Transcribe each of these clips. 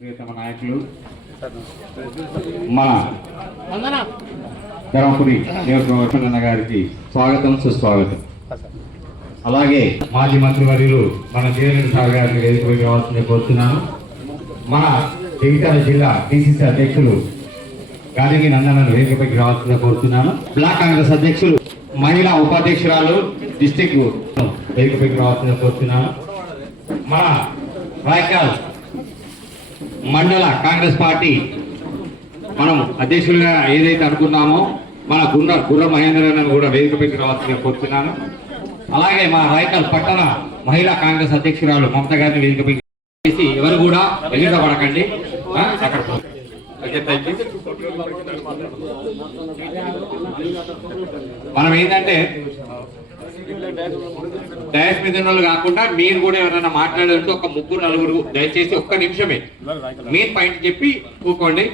ప్రియతమ నాయకులు మన ధర్మపురి నియోజకవర్గ గారికి స్వాగతం సుస్వాగతం. అలాగే మాజీ మంత్రివర్యులు మన జీవన్ సార్ గారిని వేదికపైకి రావాల్సింది కోరుతున్నాను. మన జగిత్యాల జిల్లా డిసిసి అధ్యక్షులు గాలిగి నందనను వేదికపైకి రావాల్సింది కోరుతున్నాను. బ్లాక్ కాంగ్రెస్ అధ్యక్షులు మహిళా ఉపాధ్యక్షురాలు డిస్టిక్ వేదికపైకి రావాల్సింది కోరుతున్నాను. మన రాయకాల్ మండల కాంగ్రెస్ పార్టీ మనం అధ్యక్షులుగా ఏదైతే అనుకున్నామో మన గుర్ర మహేంద్రను కూడా వేదికపైకి రావాల్సిందిగా కోరుతున్నాను. అలాగే మా రాయకల్ పట్టణ మహిళా కాంగ్రెస్ అధ్యక్షురాలు మమత గారిని వేదికపైకి చేసి ఎవరు కూడా ఎదురుపడకండి. అక్కడ మనం ఏంటంటే డయాస్ మీద ఉన్న వాళ్ళు కాకుండా మీరు కూడా ఎవరైనా మాట్లాడాలంటే ఒక ముగ్గురు నలుగురు దయచేసి ఒక్క నిమిషమే మెయిన్ పాయింట్ చెప్పి కూకోండి.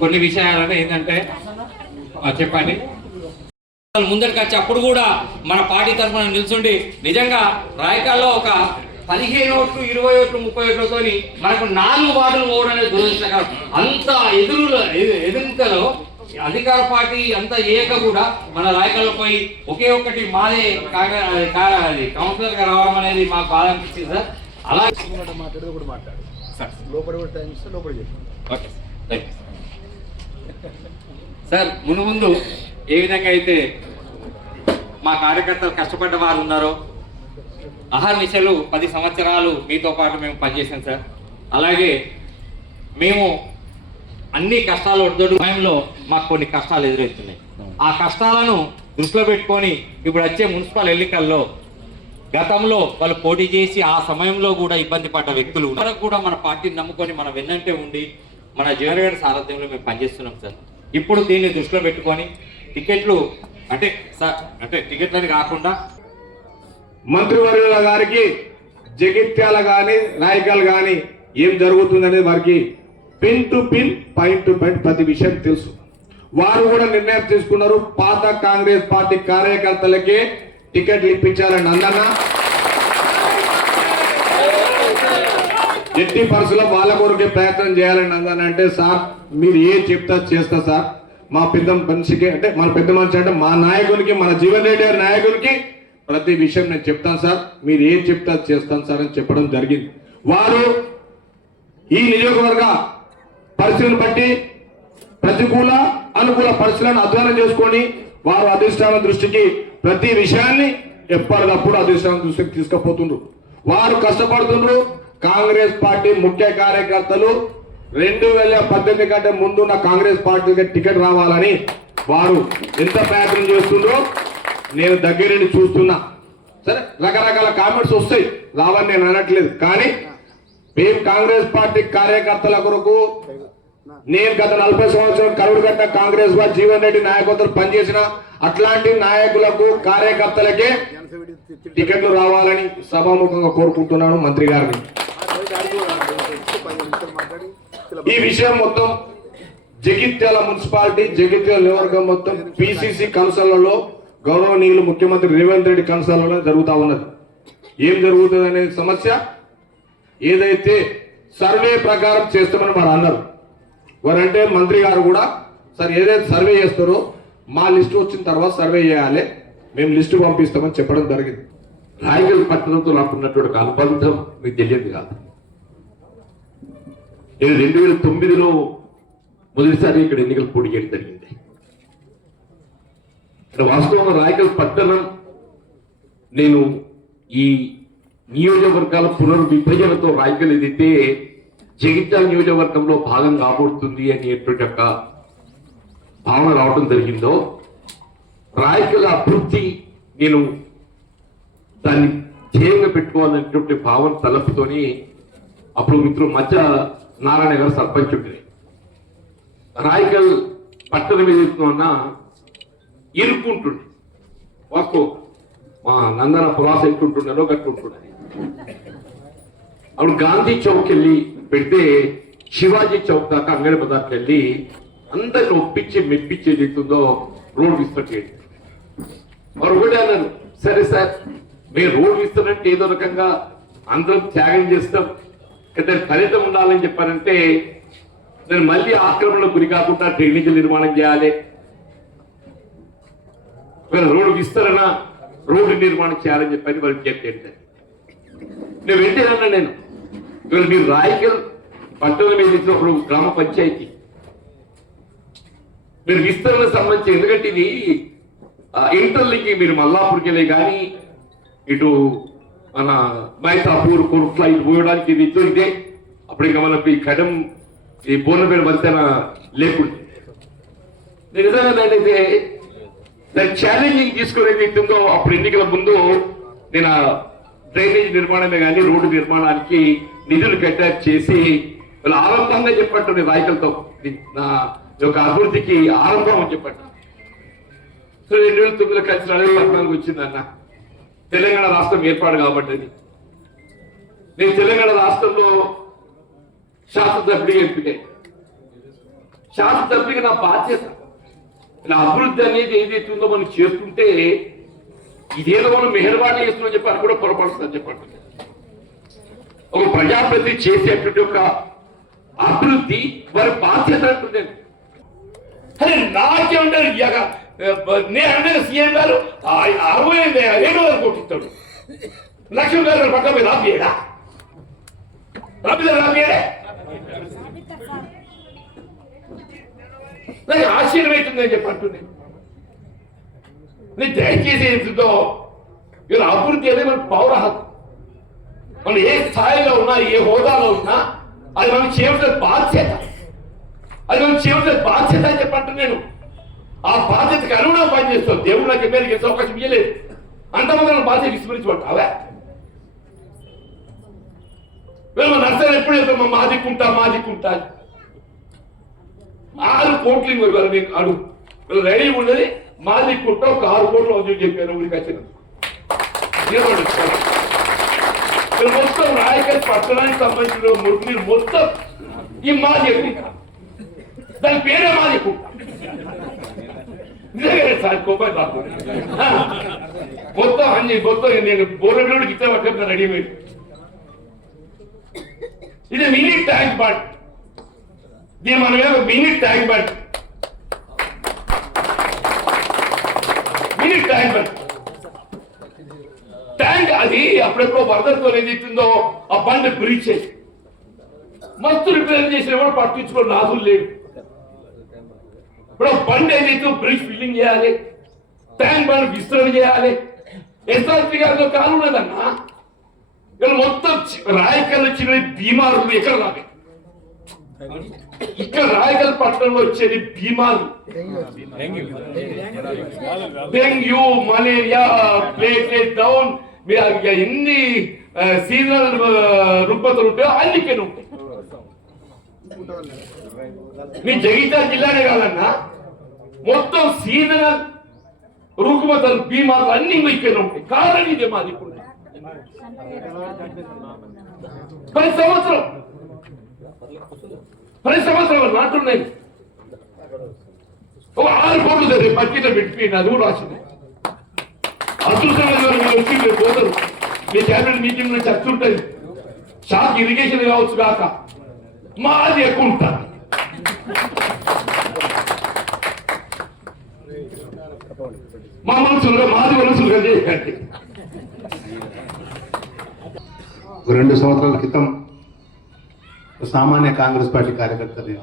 కొన్ని విషయాలను ఏంటంటే చెప్పండి. ముందరికి వచ్చి అప్పుడు కూడా మన పార్టీ తరఫున నిల్చుండి నిజంగా రాయకాల్లో ఒక 15 ఓట్లు 20 ఓట్లు 30 ఓట్లతో మనకు 4 వార్డులు పోవడం అనేది దురదృష్టకరం. అంత ఎదురులో అధికార పార్టీ అంతా ఏక కూడా మన రాయకాల్లో పోయి ఒకే ఒక్కటి మాదే కౌన్సిలర్ గా రావడం అనేది మాకు బాధ అనిపించింది సార్. అలా సార్ ముందు ఏ విధంగా అయితే మా కార్యకర్తలు కష్టపడ్డ వారు ఉన్నారో అహర్నిశలు 10 సంవత్సరాలు మీతో పాటు మేము పనిచేసాం సార్. అలాగే మేము అన్ని కష్టాలు ఒడిదొడు సమయంలో మాకు కొన్ని కష్టాలు ఎదురవుతున్నాయి. ఆ కష్టాలను దృష్టిలో పెట్టుకొని ఇప్పుడు వచ్చే మున్సిపల్ ఎన్నికల్లో గతంలో వాళ్ళు పోటీ చేసి ఆ సమయంలో కూడా ఇబ్బంది పడ్డ వ్యక్తులు వరకు కూడా మన పార్టీని నమ్ముకొని మన వెన్నంటే ఉండి మన జీవన్ గారి సారథ్యంలో మేము పనిచేస్తున్నాం సార్. ఇప్పుడు దీన్ని దృష్టిలో పెట్టుకొని టికెట్లు అంటే టికెట్లని కాకుండా మంత్రివర్యుల గారికి జగిత్యాల కానీ నాయకులు కానీ ఏం జరుగుతుందనేది వారికి pin to pin point to point ప్రతి విషయం తెలుసు. వారు కూడా నిర్ణయం తీసుకున్నారు. పాత కాంగ్రెస్ పార్టీ కార్యకర్తలకే టికెట్లు ఇప్పించాలని అందన్న ఎట్టి పరిస్థితుల్లో వాళ్ళ కొరకే ప్రయత్నం చేయాలని అందన్న అంటే సార్ మీరు ఏ చెప్తా చేస్తా సార్. మా పెద్ద మనిషికి అంటే మన పెద్ద మనిషి అంటే మా నాయకునికి మన జీవన్ రెడ్డి గారి నాయకునికి ప్రతి విషయం నేను చెప్తాను సార్. మీరు ఏం చెప్తా చేస్తాను సార్ అని చెప్పడం జరిగింది. వారు ఈ నియోజకవర్గ పరిస్థితులను బట్టి ప్రతికూల అనుకూల పరిస్థితులను అధ్యయనం చేసుకొని వారు అధిష్టానం దృష్టికి ప్రతి విషయాన్ని ఎప్పటికప్పుడు అధిష్టానం దృష్టికి తీసుకుపోతుండ్రు. వారు కష్టపడుతుండ్రు. కాంగ్రెస్ పార్టీ ముఖ్య కార్యకర్తలు 2018 కంటే ముందున్న కాంగ్రెస్ పార్టీకి టికెట్ రావాలని వారు ఎంత ప్రయత్నం చేస్తుండ్రో నేను దగ్గరుండి చూస్తున్నా. సరే రకరకాల కామెంట్స్ వస్తాయి, రావని నేను అనట్లేదు. కానీ మేము కాంగ్రెస్ పార్టీ కార్యకర్తల కొరకు నేను గత 40 సంవత్సరాలు కరుడు కట్టిన కాంగ్రెస్ పార్టీ జీవన్ రెడ్డి నాయకత్వం పనిచేసిన అట్లాంటి నాయకులకు కార్యకర్తలకే టికెట్లు రావాలని సభాముఖంగా కోరుకుంటున్నాను మంత్రి గారిని. ఈ విషయం మొత్తం జగిత్యాల మున్సిపాలిటీ జగిత్యాల నియోజకవర్గం మొత్తం పిసిసి కౌన్సిల్లో గౌరవనీయులు ముఖ్యమంత్రి రేవంత్ రెడ్డి కౌన్సిల్లో జరుగుతూ ఉన్నది. ఏం జరుగుతుంది అనే సమస్య ఏదైతే సర్వే ప్రకారం చేస్తామని వారు అన్నారు. వారంటే మంత్రి గారు కూడా సార్ ఏదైతే సర్వే చేస్తారో మా లిస్టు వచ్చిన తర్వాత సర్వే చేయాలి, మేము లిస్టు పంపిస్తామని చెప్పడం జరిగింది. రాయగల్ పట్టణంతో నాకున్నటువంటి అనుబంధం మీకు తెలియదు కాదు. నేను 2009లో మొదటిసారి ఇక్కడ ఎన్నికలు పోటీ చేయడం జరిగింది. ఇక్కడ వాస్తవంగా రాయగల్ పట్టణం నేను ఈ నియోజకవర్గాల పునర్విభజనతో రాయగల్ ఏదైతే జగిత్యాల నియోజకవర్గంలో భాగం కాబోతుంది అనేటువంటి ఒక భావన రావడం జరిగిందో రాయగల్ అభివృద్ధి నేను దాన్ని ధ్యేయంగా పెట్టుకోవాలనేటువంటి భావన తలపుతోని అప్పుడు మిత్రులు మధ్య నారాయణ గారు సర్పంచ్ ఉంటుంది. రాయగల్ పట్టణం ఏదైతున్నా ఇరుక్కుంటుండే వాస్తు మా నందన పురాస ఎట్టుంటుండేనో గట్టుంటుండే. అప్పుడు గాంధీ చౌక్ వెళ్ళి పెడితే శివాజీ చౌక్ దాకా అంగడి బజార్కి వెళ్ళి అందరిని ఒప్పించి మెప్పించి ఏదైతుందో రోడ్ విస్తరించేది. వారు కూడా అన్నారు సరే సార్ మీరు రోడ్ విస్తరంటే ఏదో రకంగా అందరం త్యాగం చేస్తాం, దాని ఫలితం ఉండాలని చెప్పారంటే నేను మళ్ళీ ఆక్రమణకు గురి కాకుండా డ్రైనేజీలు నిర్మాణం చేయాలి, రోడ్డు విస్తరణ, రోడ్డు నిర్మాణం చేయాలని చెప్పని వాళ్ళు విజ్ఞప్తి ఏంటంటే నేను వెంటనే నేను ఇవాళ మీరు రాయకల్ పట్టణం మీద ఇచ్చినప్పుడు గ్రామ పంచాయతీ మీరు విస్తరణ సంబంధించి, ఎందుకంటే ఇది ఇంటర్లింక్ మీరు మల్లాపూర్కి వెళ్ళి కానీ ఇటు మన మైతాపూర్ కొరుట్ల ఇటు పోయడానికి ఇది ఇదే అప్పుడు ఇంకా మనకి ఈ కడం ఈ బోర్నపేట వంతెన లేకుంటే నిజంగా నేనైతే దాన్ని ఛాలెంజింగ్ తీసుకుని ఏదైతుందో అప్పుడు ఎన్నికల ముందు నేను డ్రైనేజ్ నిర్మాణమే కానీ రోడ్డు నిర్మాణానికి నిధులు కేటాయింపు చేసి వాళ్ళు ఆరంభంగా చెప్పట్టు నేను రాయకలతో నా యొక్క అభివృద్ధికి ఆరంభం అని చెప్పట్టు. సో 2009లో కలిసి 2014 వచ్చిందన్న తెలంగాణ రాష్ట్రం ఏర్పాటు కాబట్టి నేను తెలంగాణ రాష్ట్రంలో శాసనసభ్యుడిగా ఎంపికై శాసనసభ్యుడిగా నా బాధ్యత నా అభివృద్ధి అనేది ఏదైతుందో మనం చేస్తుంటే ఇదేదో మనం మెహర్బానీ చేస్తున్నాం చెప్పి అది కూడా పొరపడుతుందని చెప్పండి. ఒక ప్రజాప్రతినిధి చేసేటువంటి ఒక అభివృద్ధి వారి బాధ్యత అంటుంది. అరే నాకేమంటారు నేను అంటే సీఎం గారు 67,000 కోట్లు ఇస్తాడు, లక్ష్మీ గారు పక్క మీద రాపియడా రాపియడే నాకు ఆశ్చర్యం అవుతుందని చెప్పి అంటున్నాను. నేను దయచేసి ఏంటుందో ఇలా అభివృద్ధి అనేది మన పౌర హక్కు. మనం ఏ స్థాయిలో ఉన్నా ఏ హోదాలో ఉన్నా అది మనం చేయవలసిన బాధ్యత, అది మనం చేయవలసిన బాధ్యత అని చెప్పంటున్నాను. నేను ఆ బాధ్యతకు అనుగుణంగా పనిచేస్తాం. దేవుడు నాకు ఎమ్మెల్యే చేసే అవకాశం ఇవ్వలేదు, అంతమంది బాధ్యత విస్మరించబట్టావా? మేము నర్సరీ ఎప్పుడు చెప్తాం మాదిక్కుంటా 6 కోట్లు ఇవ్వాలి మీకు అడుగు రెడీ ఉన్నది మాదిక్కుంటా ఒక 6 కోట్లు అవుతుంది చెప్పాను. ఊరికి వచ్చిన మొత్తం రాయకల్ పట్టణానికి సంబంధించిన మీరు మొత్తం ఈ మాది ఎక్కుంటా, దాని పేరే మాది ఎక్కుంటా. నిజంగా సార్ కోపం రాకు మొత్తం అన్ని మొత్తం నేను బోర్డు గిట్ట పట్టుకున్నా రెడీమేడ్. ఇది మినీ ట్యాంక్ బండ్, దీని మన మీద mini tank bund, mini tank bund tank అది అప్పుడెప్పుడో వరదతో ఏదైతుందో ఆ బండ్ బ్రీచ్ చేసి మస్తు రిపేర్ చేసిన కూడా పట్టించుకో నాదులు లేవు. ఇప్పుడు బండ్ ఏదైతే బ్రిడ్జ్ ఫిల్లింగ్ చేయాలి, ట్యాంక్ బండ్ విస్తరణ చేయాలి. ఎస్ఆర్పి గారితో కాలం ఉన్నదన్నా ఇక్కడ మొత్తం రాయకల్ వచ్చిన బీమారులు ఎక్కడ రావే, ఇక్కడ రాయకల్ పట్టణంలో వచ్చేది బీమారు, డెంగ్యూ, మలేరియా, ప్లేట్లెట్ డౌన్, ఎన్ని సీజనల్ రుగ్మతలు ఉంటాయో అన్నికే ఉంటాయి. మీ జగిత్యాల జిల్లానే కాదన్నా మొత్తం సీజనల్ రుగ్మతలు బీమార్లు అన్ని ఇక్కడ ఉంటాయి. కారణం ఇదే మాది. ఇప్పుడు 10 సంవత్సరాలు నాటున్నాయి. ఒక 6 కోట్లు సరే పట్టిలో పెట్టిపోయింది, అది కూడా రాసింది. అదృష్టంగా మీరు వచ్చి మీరు పోతారు, మీ క్యాబినెట్ మీటింగ్ నుంచి వస్తుంటది. షాక్ ఇరిగేషన్ కావచ్చు కాక మాది ఎక్కువ ఉంటారు. మా మనసులుగా మాది మనసులుగా చేయండి. 2 సంవత్సరాల క్రితం సామాన్య కాంగ్రెస్ పార్టీ కార్యకర్తలు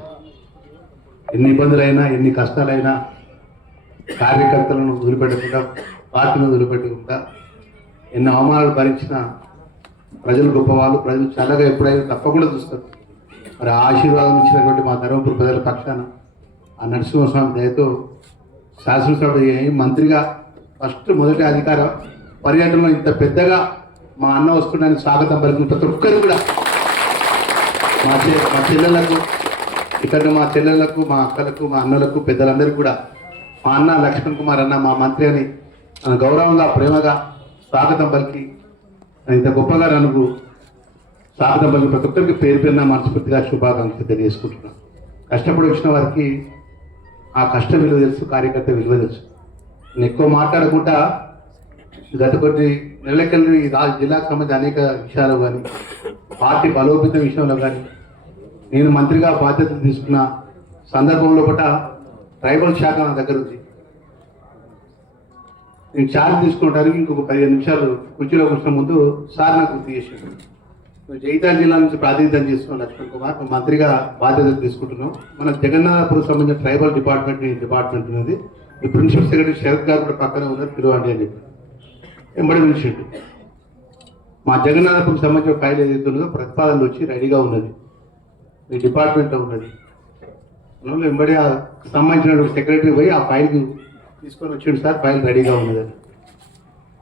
ఎన్ని ఇబ్బందులైనా ఎన్ని కష్టాలైనా కార్యకర్తలను వదిలిపెట్టకుండా పార్టీని వదిలిపెట్టకుండా ఎన్ని అవమానాలు భరించిన ప్రజలు గొప్పవాళ్ళు, ప్రజలు చల్లగా ఎప్పుడైనా తప్పకుండా చూస్తారు. మరి ఆశీర్వాదం ఇచ్చినటువంటి మా ధర్మపురి ప్రజల పక్షాన ఆ నరసింహస్వామి దయతో శాసనసభ్యుడు మంత్రిగా మొదటి అధికార పర్యటనలో ఇంత పెద్దగా మా అన్న వస్తున్నాయని స్వాగతం పలికిన ప్రతి ఒక్కరు కూడా మా చెల్లెలకు ఇక్కడ మా చెల్లెలకు, మా అక్కలకు, మా అన్నలకు, పెద్దలందరికీ కూడా మా అన్న లక్ష్మణ్ కుమార్ అన్న మా మంత్రి అని గౌరవంగా ప్రేమగా స్వాగతం పలికి ఇంత గొప్పగా నన్ను స్వాగతం పలికి ప్రతి ఒక్కరికి పేరు పేరున మనస్ఫూర్తిగా శుభాకాంక్షలు తెలియజేసుకుంటున్నాను. కష్టపడి వచ్చిన వారికి ఆ కష్టం విలువ తెలుసు, కార్యకర్త విలువ తెలుసు. నేను ఎక్కువ మాట్లాడకుండా గత కొద్ది నెలకెళ్ళి జిల్లాకు సంబంధించి అనేక విషయాలు కానీ పార్టీ బలోపేత విషయంలో కానీ నేను మంత్రిగా బాధ్యతలు తీసుకున్న సందర్భంలో కూడా ట్రైబల్ శాఖ నా దగ్గర ఉంది. నేను ఛార్జ్ తీసుకుంటానికి ఇంకొక 15 నిమిషాలు కుర్చీలో కూర్చున్న ముందు సార్ నాకు గుర్తు చేశాను. జగిత్యాల జిల్లా నుంచి ప్రాతినిధ్యం చేస్తున్నాం లక్ష్మణ్ కుమార్, మంత్రిగా బాధ్యతలు తీసుకుంటున్నాం. మన జగన్నాథపురం సంబంధించిన ట్రైబల్ డిపార్ట్మెంట్ ఉన్నది. ఈ ప్రిన్సిపల్ సెక్రటరీ శరత్ గారు కూడా పక్కనే ఉన్నారు, పిలవండి అని చెప్పి ఎంబడి పిలిచిండు. మా జగన్నాథపురం సంబంధించిన ఫైల్ ఏదైతే ఉన్నదో ప్రతిపాదనలు వచ్చి రెడీగా ఉన్నది, మీ డిపార్ట్మెంట్లో ఉన్నది. మనం ఎంబడి సంబంధించిన సెక్రటరీ పోయి ఆ ఫైల్ తీసుకొని వచ్చిండు, సార్ ఫైల్ రెడీగా ఉన్నదని.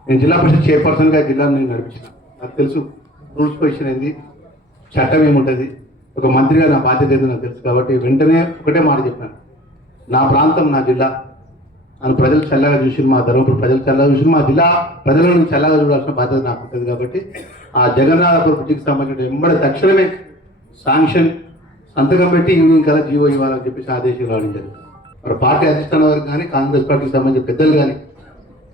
నేను జిల్లా పరిషత్ చైర్పర్సన్గా జిల్లాను నేను నడిపించిన, నాకు తెలుసు రూల్స్ పొజిషన్ ఏంది, చట్టం ఏముంటుంది, ఒక మంత్రిగా నా బాధ్యత ఏందో నాకు తెలుసు. కాబట్టి వెంటనే ఒకటే మాట చెప్పాను, నా ప్రాంతం నా జిల్లా నన్ను ప్రజలు చల్లగా చూసి, మా ధర్మపురం ప్రజలు చల్లగా చూసి, మా జిల్లా ప్రజలను చల్లగా చూడాల్సిన బాధ్యత నాకు ఉంటుంది. కాబట్టి ఆ జగన్నాథపురం బ్రిడ్జికి సంబంధించిన ఎంబడి తక్షణమే శాంక్షన్ సంతకం పెట్టి ఈవినింగ్ కల్లా జీవో ఇవ్వాలని చెప్పేసి ఆదేశాలు రావడం. మరి పార్టీ అధిష్టానం వారికి కానీ కాంగ్రెస్ పార్టీకి సంబంధించిన పెద్దలు కానీ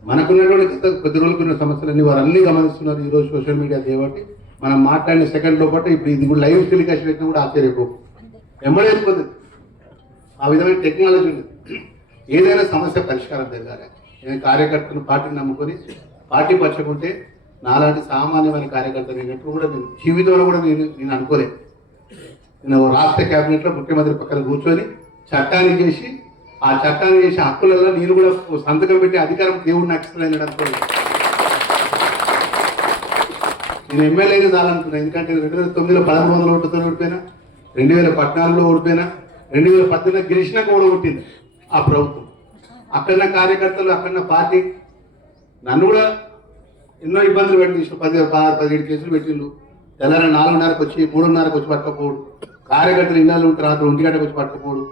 మనకున్నటువంటి కొద్ది రోజులుకున్న సమస్యలన్నీ వారు అన్ని గమనిస్తున్నారు. ఈరోజు సోషల్ మీడియా కాబట్టి మనం మాట్లాడిన సెకండ్లో పాటు ఇప్పుడు ఇది కూడా లైవ్ టెలికాస్ట్ పెట్టినా కూడా ఆశ్చర్యపో ఎంబడైపోతుంది. ఆ విధమైన టెక్నాలజీ ఉంది. ఏదైనా సమస్య పరిష్కారం జరగాలి. నేను కార్యకర్తను పార్టీని నమ్ముకొని పార్టీ పరచుకుంటే నాలాంటి సామాన్యమైన కార్యకర్తలు నేను ఎప్పుడు కూడా నేను జీవితంలో కూడా నేను అనుకోలేదు. నేను రాష్ట్ర క్యాబినెట్లో ముఖ్యమంత్రి పక్కన కూర్చొని చట్టాన్ని చేసి ఆ చట్టాన్ని చేసే హక్కులలో నేను కూడా సంతకం పెట్టి అధికారం దేవుడు నాకు ఇస్తలేను అనుకోలేదు. నేను ఎమ్మెల్యేగా చాలనుకున్నాను. ఎందుకంటే 2009లో 1300 ఓట్లతో ఓడిపోయినా, 2014లో ఓడిపోయినా, 2018 గెలిచినాక కూడా ఓట్టింది ఆ ప్రభుత్వం. అక్కడున్న కార్యకర్తలు, అక్కడున్న పార్టీ నన్ను కూడా ఎన్నో ఇబ్బందులు పెట్టి 17 కేసులు పెట్టిండు. తెల్లారి 4:30కు వచ్చి 3:30కు వచ్చి పట్టుకపోడు, కార్యకర్తలు ఇళ్ళలో ఉంటే రాత్రి 1 గంటకు వచ్చి పట్టుకపోడు.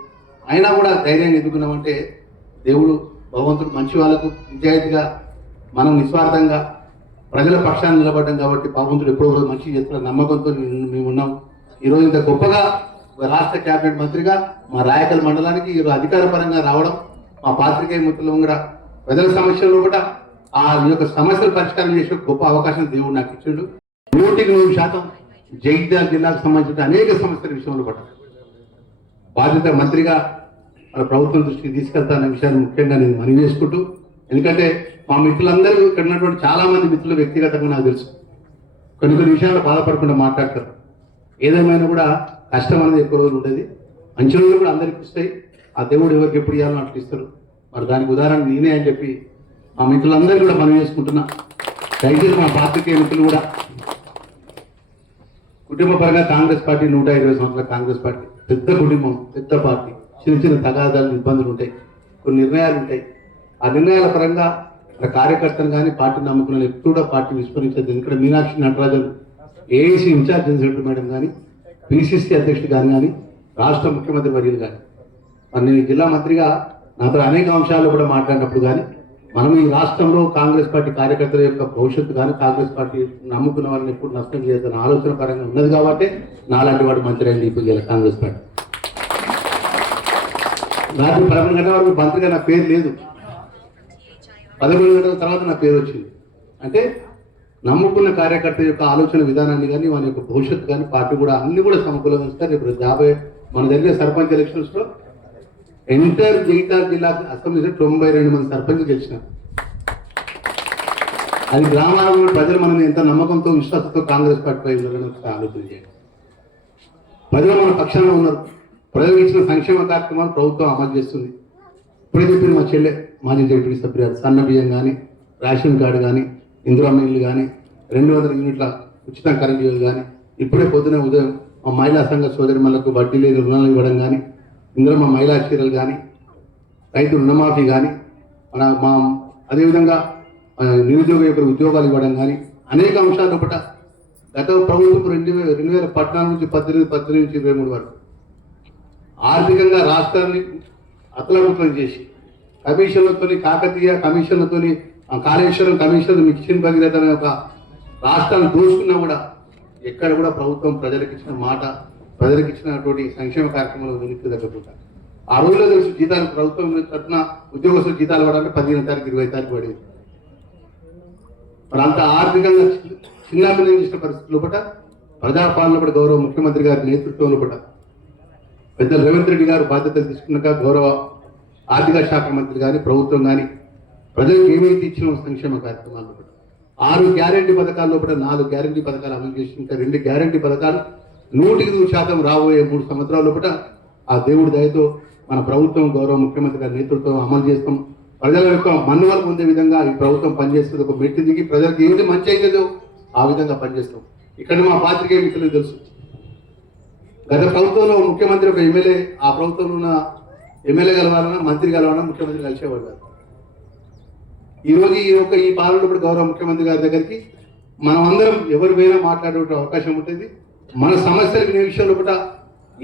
అయినా కూడా ధైర్యంగా ఎదుర్కొన్నామంటే దేవుడు భగవంతుడు మంచి వాళ్ళకు నిజాయితీగా మనం నిస్వార్థంగా ప్రజల పక్షాన్ని నిలబడ్డాం కాబట్టి భగవంతుడు ఎప్పుడో రోజు మంచి చేస్తున్న నమ్మకంతో మేము ఉన్నాం. ఈరోజు ఇంత గొప్పగా రాష్ట్ర క్యాబినెట్ మంత్రిగా మా రాయకల్ మండలానికి ఈరోజు అధికారపరంగా రావడం, మా పాత్రికేయ మిత్రులు కూడా ప్రజల సమస్యల్లో కూడా ఆ యొక్క సమస్యలు పరిష్కారం చేసే గొప్ప అవకాశం దేవుడు నాకు ఇచ్చిండు. 100% జగిత్యాల జిల్లాకు సంబంధించిన అనేక సమస్యల విషయంలో పడ్డారు. బాధ్యత మంత్రిగా మన ప్రభుత్వం దృష్టికి తీసుకెళ్తాన్న విషయాన్ని ముఖ్యంగా నేను మనవి చేసుకుంటూ, ఎందుకంటే మా మిత్రులందరూ ఇక్కడ ఉన్నటువంటి చాలా మంది మిత్రులు వ్యక్తిగతంగా నాకు తెలుసు, కొన్ని విషయాలు బాధపడకుండా మాట్లాడతారు. ఏదేమైనా కూడా కష్టం అనేది ఎక్కువ రోజులు ఉండేది, మంచి రోజులు కూడా అందరికి ఇస్తాయి. ఆ దేవుడు ఎవరికి ఎప్పుడు ఇవ్వాలో అట్లా ఇస్తారు. మరి దానికి ఉదాహరణ నేనే అని చెప్పి మా మిత్రులందరూ కూడా మనవి చేసుకుంటున్నా. దయచేసి మా పార్టీకి మిత్రులు కూడా కుటుంబ పరంగా కాంగ్రెస్ పార్టీ 120 సంవత్సరాల కాంగ్రెస్ పార్టీ పెద్ద కుటుంబం, పెద్ద పార్టీ, చిన్న తగాదాలు ఇబ్బందులు ఉంటాయి, కొన్ని నిర్ణయాలు ఉంటాయి. ఆ నిర్ణయాల పరంగా కార్యకర్తలు కానీ పార్టీ నమ్ముకున్న ఎప్పుడు కూడా పార్టీ విస్మరించదు. ఎందుకంటే Meenakshi Natarajan AIC in charge general madam కానీ, పిసిసి అధ్యక్షుడు కానీ, రాష్ట్ర ముఖ్యమంత్రి వర్యులు కానీ, మరి నేను జిల్లా మంత్రిగా నాతో అనేక అంశాలు కూడా మాట్లాడినప్పుడు కానీ మనం ఈ రాష్ట్రంలో కాంగ్రెస్ పార్టీ కార్యకర్తల యొక్క భవిష్యత్తు కానీ కాంగ్రెస్ పార్టీ నమ్ముకున్న వాళ్ళని ఎప్పుడు నష్టం చేయాలని ఆలోచన పరంగా ఉన్నది కాబట్టి నాలాంటి వాడు మంత్రి అయింది ఇప్పుడు కాంగ్రెస్ పార్టీ. రాత్రి 11 గంటల వరకు మంత్రిగా నా పేరు లేదు, 11 గంటల తర్వాత నా పేరు వచ్చింది. అంటే నమ్ముకున్న కార్యకర్త యొక్క ఆలోచన విధానాన్ని కానీ వాళ్ళ యొక్క భవిష్యత్తు కానీ పార్టీ కూడా అన్ని కూడా సమకూలంగా ఇస్తారు. ఇప్పుడు మన జరిగే సర్పంచ్ ఎలక్షన్స్లో ఎంటైర్ జగిత్యాల జిల్లా అసెంబ్లీలో 92 మంది సర్పంచ్లు గెలిచినారు. అది గ్రామాలలో ప్రజలు మనల్ని ఎంత నమ్మకంతో విశ్వాసంతో కాంగ్రెస్ పార్టీపై ఉన్నారని ఆలోచన చేయండి. ప్రజలు మన పక్షాన ఉన్నారు. ప్రజలకు ఇచ్చిన సంక్షేమ కార్యక్రమాలు ప్రభుత్వం అమలు చేస్తుంది. ఇప్పుడే చెప్పిన మా చెల్లె మాజీ జడ్పీ సభ్యురాలు సన్న బియ్యం కానీ, రేషన్ కార్డు కానీ, ఇందిరా మిల్లు కానీ, 200 యూనిట్ల ఉచిత కరెంటు కానీ, ఇప్పుడే పొద్దున ఉదయం మా మహిళా సంఘ సోదరిమణులకు వడ్డీ లేని రుణాలు ఇవ్వడం కానీ, ఇందులో మా మహిళా చీరలు కానీ, రైతు రుణమాఫీ కానీ, మా అదేవిధంగా నిరుద్యోగ యొక్క ఉద్యోగాలు ఇవ్వడం కానీ అనేక అంశాలు ఒకట గత ప్రభుత్వం 2014 నుంచి 18 నుంచి 23 వరకు ఆర్థికంగా రాష్ట్రాన్ని అతలాకుతలం చేసి కమిషన్లతో కాకతీయ కమిషన్లతో కాళేశ్వరం కమిషన్ మిషన్ భగీరథ అనే ఒక రాష్ట్రాన్ని దోచుకున్నా కూడా ఎక్కడ కూడా ప్రభుత్వం ప్రజలకు ఇచ్చిన మాట, ప్రజలకు ఇచ్చినటువంటి సంక్షేమ కార్యక్రమాలు వెనక్కి తగ్గకుండా ఆ రోజుల్లో తెలుసు జీతాలు ప్రభుత్వం తరఫున ఉద్యోగస్తులు జీతాలు పడాలంటే 15 తారీఖు 20 తారీఖు పడేది. మరి అంత ఆర్థికంగా చిన్నాభిన్నం చేసిన పరిస్థితుల్లో కూడా ప్రజాపాలన కూడా గౌరవ ముఖ్యమంత్రి గారి నేతృత్వంలో కూడా పెద్ద రేవంత్ రెడ్డి గారు బాధ్యతలు తీసుకున్నాక గౌరవ ఆర్థిక శాఖ మంత్రి కానీ ప్రభుత్వం కానీ ప్రజలకు ఏమైతే ఇచ్చిన సంక్షేమ కార్యక్రమాలు కూడా 6 గ్యారెంటీ పథకాల్లో కూడా 4 గ్యారెంటీ పథకాలు అమలు చేసి ఇంకా 2 గ్యారెంటీ పథకాలు 100% రాబోయే 3 సంవత్సరాల్లో కూడా ఆ దేవుడి దయతో మన ప్రభుత్వం గౌరవ ముఖ్యమంత్రి గారి నేతృత్వం అమలు చేస్తాం. ప్రజల యొక్క మన్నువలు పొందే విధంగా ఈ ప్రభుత్వం పనిచేస్తుంది. ఒక మెట్టి దిగి ప్రజలకు ఏది మంచి అయితేదో ఆ విధంగా పనిచేస్తాం. ఇక్కడ మా పాత్రికేయ మిత్రులకు తెలుసు, గత ప్రభుత్వంలో ముఖ్యమంత్రి ఒక ఎమ్మెల్యే ఆ ప్రభుత్వంలో ఉన్న ఎమ్మెల్యే కలవాలన్నా మంత్రి కలవాలన్నా ముఖ్యమంత్రి కలిసేవాడు కాదు. ఈరోజు ఈ పాలనలో కూడా గౌరవ ముఖ్యమంత్రి గారి దగ్గరికి మనం అందరం ఎవరు పోయినా మాట్లాడే అవకాశం ఉంటుంది. మన సమస్యలకు ఈ విషయంలో కూడా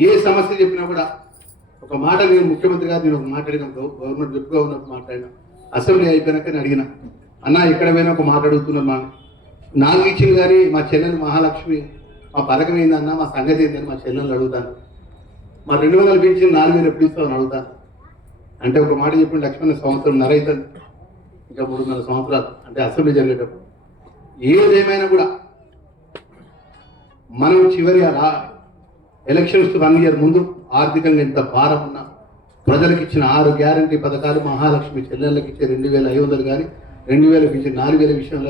ఏ సమస్య చెప్పినా కూడా ఒక మాట నేను ముఖ్యమంత్రి గారు నేను ఒక మాట్లాడిన గవర్నమెంట్ చెప్పుగా ఉన్నప్పుడు మాట్లాడిన అసెంబ్లీ అయిపోయినాక నేను అడిగిన అన్న ఎక్కడ పోయినా ఒక మాట అడుగుతున్నాను మా 4 ఇచ్చింది కానీ మా చెల్లెలు మహాలక్ష్మి మా పథకం ఏందన్నా మా సంగతి ఏందని మా చెల్లెలు అడుగుతాను. మా 200 పెంచిన 4,000 ఎప్పుడు ఇస్తామని అడుగుతాను. అంటే ఒక మాట చెప్పిన లక్ష్మణ సంవత్సరంన్నర అవుతుంది, ఇంకా 3.5 సంవత్సరాలు అంటే అసెంబ్లీ జరిగేటప్పుడు. ఏదేమైనా కూడా మనం చివరి ఎలక్షన్స్ 1 ఇయర్ ముందు ఆర్థికంగా ఎంత భారం ఉన్నా ప్రజలకు ఇచ్చిన 6 గ్యారంటీ పథకాలు మహాలక్ష్మి చెల్లెళ్ళకి ఇచ్చే 2,500 కానీ 2,000 ఇచ్చే 4,000 విషయంలో